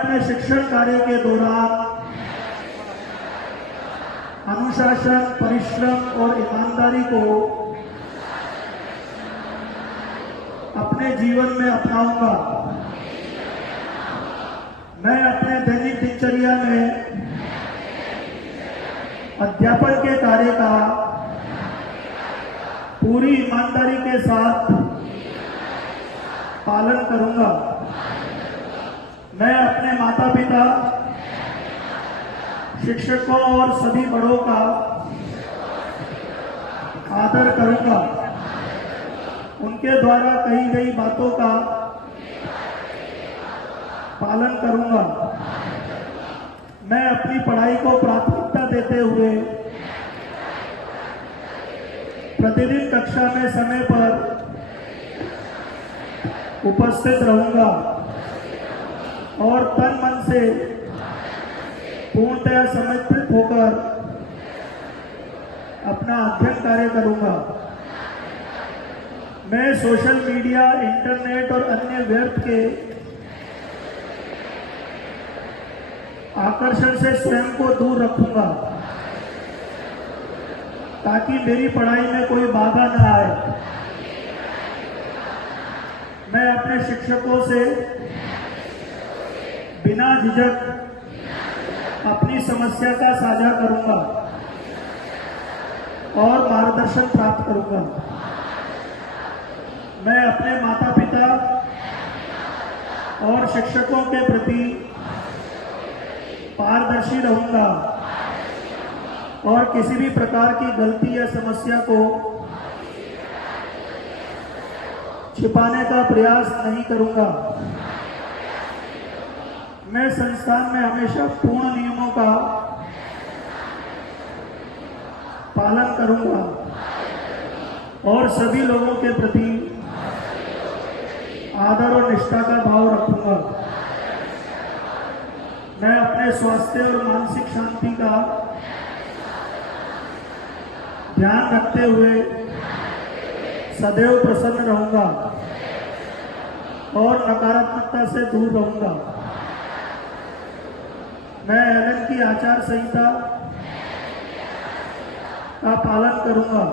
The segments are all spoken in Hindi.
अपने शिक्षण कार्य के दौरान अनुशासन, परिश्रम और ईमानदारी को अपने जीवन में अपनाऊंगा। मैं अपने दैनिक दिनचर्या में अध्यापन के कार्य का पूरी ईमानदारी के साथ पालन करूंगा। मैं अपने माता पिता, शिक्षकों और सभी बड़ों का आदर करूंगा। उनके द्वारा कही गई बातों का पालन करूंगा। मैं अपनी पढ़ाई को प्राथमिकता देते हुए प्रतिदिन कक्षा में समय पर उपस्थित रहूंगा और तन मन से पूर्णतया समर्पित होकर अपना अध्ययन कार्य करूंगा। मैं सोशल मीडिया, इंटरनेट और अन्य व्यर्थ के आकर्षण से स्वयं को दूर रखूंगा ताकि मेरी पढ़ाई में कोई बाधा न आए। मैं अपने शिक्षकों से बिना झिझक अपनी समस्या का साझा करूंगा और मार्गदर्शन प्राप्त करूंगा। मैं अपने माता पिता और शिक्षकों के प्रति पारदर्शी रहूंगा और किसी भी प्रकार की गलती या समस्या को छिपाने का प्रयास नहीं करूंगा। मैं संस्थान में हमेशा पूर्ण नियमों का पालन करूंगा और सभी लोगों के प्रति आदर और निष्ठा का भाव रखूंगा। मैं अपने स्वास्थ्य और मानसिक शांति का ध्यान रखते हुए सदैव प्रसन्न रहूंगा और नकारात्मकता से दूर रहूंगा। मैं एलन की आचार संहिता का पालन करूंगा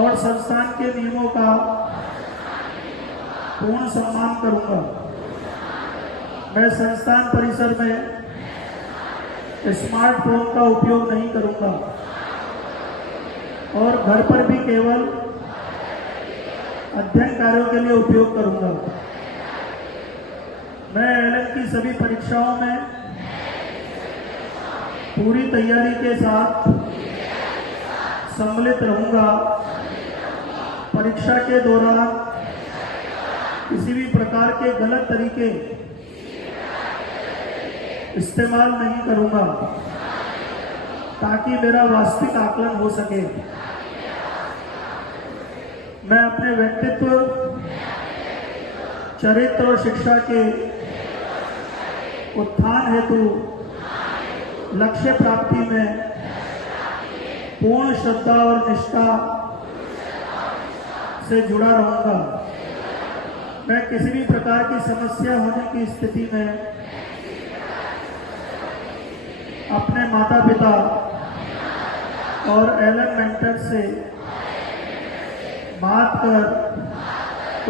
और संस्थान के नियमों का पूर्ण सम्मान करूंगा। मैं संस्थान परिसर में स्मार्टफोन का उपयोग नहीं करूंगा और घर पर भी केवल अध्ययन कार्यों के लिए उपयोग करूंगा। मैं एलन की सभी परीक्षाओं में पूरी तैयारी के साथ सम्मिलित रहूंगा। परीक्षा के दौरान किसी भी प्रकार के गलत तरीके इस्तेमाल नहीं करूंगा ताकि मेरा वास्तविक आकलन हो सके। मैं अपने व्यक्तित्व, चरित्र और शिक्षा के उत्थान हेतु लक्ष्य प्राप्ति में पूर्ण श्रद्धा और निष्ठा से जुड़ा रहूंगा। मैं किसी भी प्रकार की समस्या होने की स्थिति में अपने माता पिता और एलन मेंटर से बात कर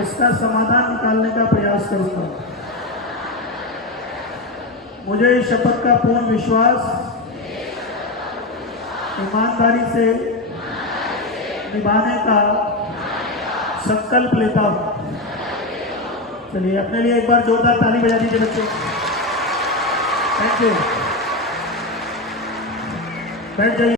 उसका समाधान निकालने का प्रयास करूंगा। मुझे इस शपथ का पूर्ण विश्वास, ईमानदारी से निभाने का संकल्प लेता हूं। चलिए अपने लिए एक बार जोरदार ताली बजा दीजिए बच्चों। Thank you. बैठ जाइए।